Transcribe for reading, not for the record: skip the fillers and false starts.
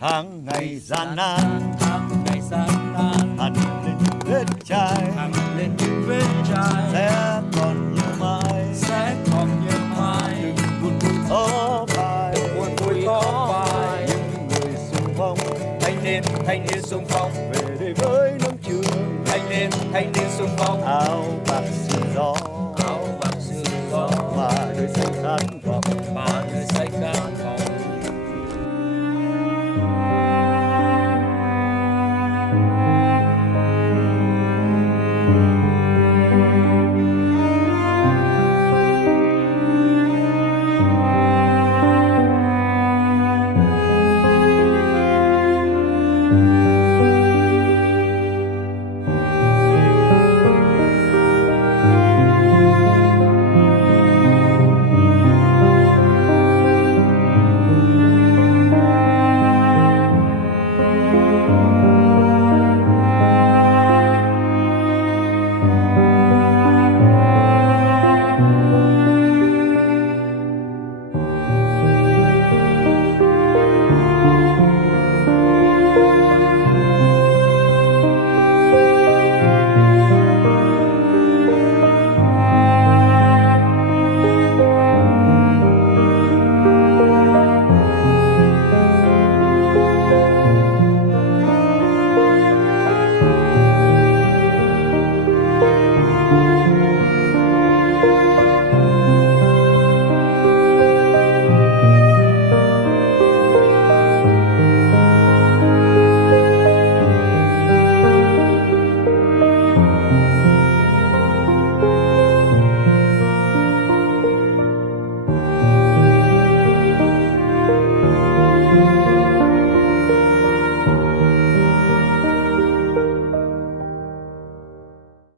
tháng ngày gian nan, tháng ngày gian nan, hằn lên những vết chai, hằn lên những vết chai, sẽ còn như mãi, sẽ còn như mai. buồn vui khó phai, Buồn vui khó phai. những người xung phong, Thanh niên xung phong, về đây với nắng trường, thanh niên xung phong, áo bạc xì gió, áo bạc sương gió, mà đời xanh khát vọng. mà đời say khát vọng.